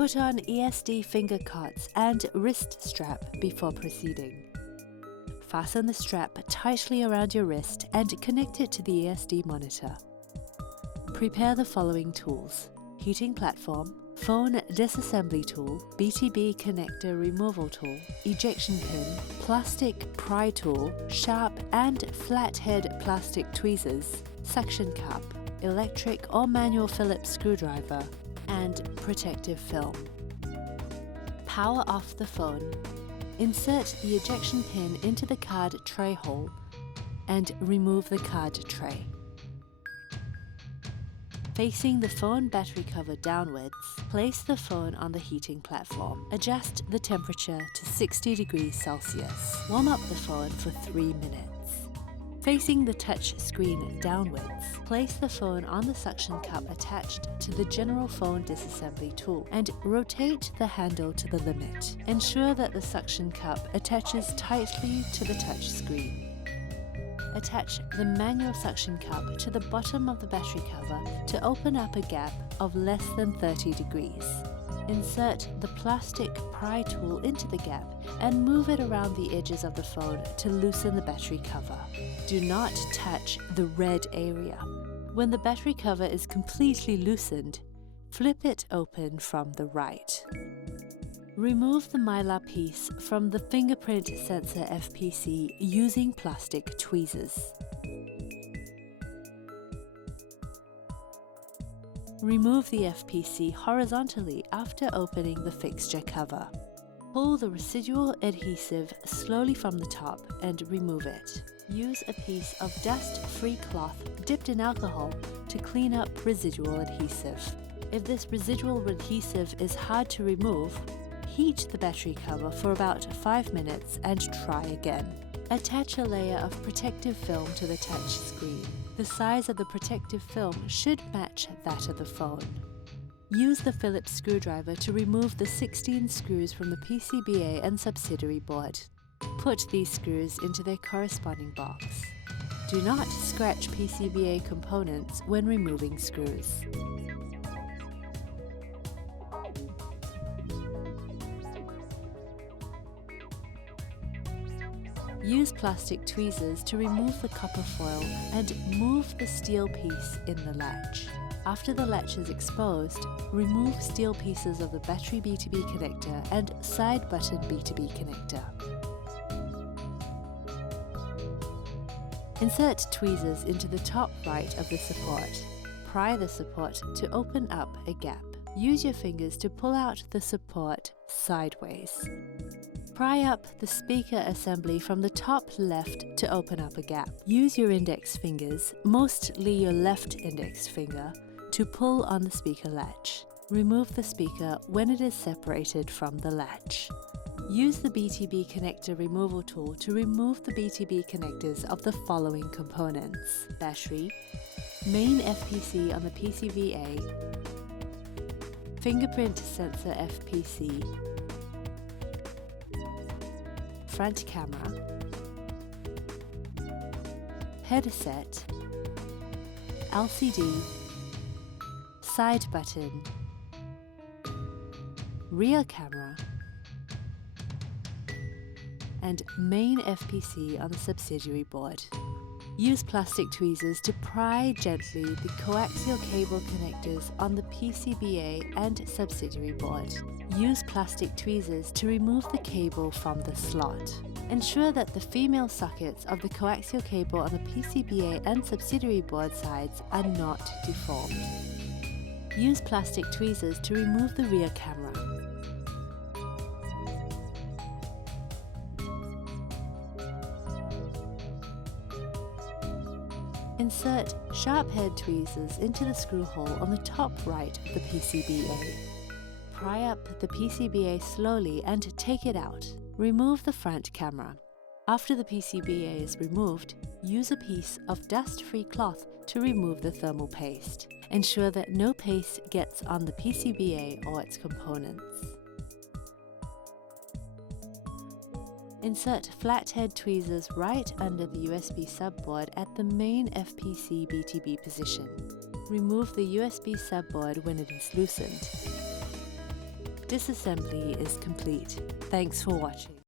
Put on ESD finger cuts and wrist strap before proceeding. Fasten the strap tightly around your wrist and connect it to the ESD monitor. Prepare the following tools: heating platform, phone disassembly tool, BTB connector removal tool, ejection pin, plastic pry tool, sharp and flathead plastic tweezers, suction cup, electric or manual Phillips screwdriver, and protective film. Power off the phone. Insert the ejection pin into the card tray hole and remove the card tray. Facing the phone battery cover downwards, place the phone on the heating platform. Adjust the temperature to 60 degrees Celsius. Warm up the phone for 3 minutes. Facing the touch screen downwards, place the phone on the suction cup attached to the general phone disassembly tool and rotate the handle to the limit. Ensure that the suction cup attaches tightly to the touch screen. Attach the manual suction cup to the bottom of the battery cover to open up a gap of less than 30 degrees. Insert the plastic pry tool into the gap and move it around the edges of the phone to loosen the battery cover. Do not touch the red area. When the battery cover is completely loosened, flip it open from the right. Remove the mylar piece from the fingerprint sensor FPC using plastic tweezers. Remove the FPC horizontally after opening the fixture cover. Pull the residual adhesive slowly from the top and remove it. Use a piece of dust-free cloth dipped in alcohol to clean up residual adhesive. If this residual adhesive is hard to remove, heat the battery cover for about 5 minutes and try again. Attach a layer of protective film to the touch screen. The size of the protective film should match that of the phone. Use the Phillips screwdriver to remove the 16 screws from the PCBA and subsidiary board. Put these screws into their corresponding box. Do not scratch PCBA components when removing screws. Use plastic tweezers to remove the copper foil and move the steel piece in the latch. After the latch is exposed, remove steel pieces of the battery B2B connector and side button B2B connector. Insert tweezers into the top right of the support. Pry the support to open up a gap. Use your fingers to pull out the support sideways. Pry up the speaker assembly from the top left to open up a gap. Use your index fingers, mostly your left index finger, to pull on the speaker latch. Remove the speaker when it is separated from the latch. Use the BTB connector removal tool to remove the BTB connectors of the following components: battery, main FPC on the PCBA, fingerprint sensor FPC, front camera, headset, LCD, side button, rear camera, and main FPC on the subsidiary board. Use plastic tweezers to pry gently the coaxial cable connectors on the PCBA and subsidiary board. Use plastic tweezers to remove the cable from the slot. Ensure that the female sockets of the coaxial cable on the PCBA and subsidiary board sides are not deformed. Use plastic tweezers to remove the rear camera. Insert sharp head tweezers into the screw hole on the top right of the PCBA. Pry up the PCBA slowly and take it out. Remove the front camera. After the PCBA is removed, use a piece of dust-free cloth to remove the thermal paste. Ensure that no paste gets on the PCBA or its components. Insert flathead tweezers right under the USB subboard at the main FPC BTB position. Remove the USB subboard when it is loosened. Disassembly is complete. Thanks for watching.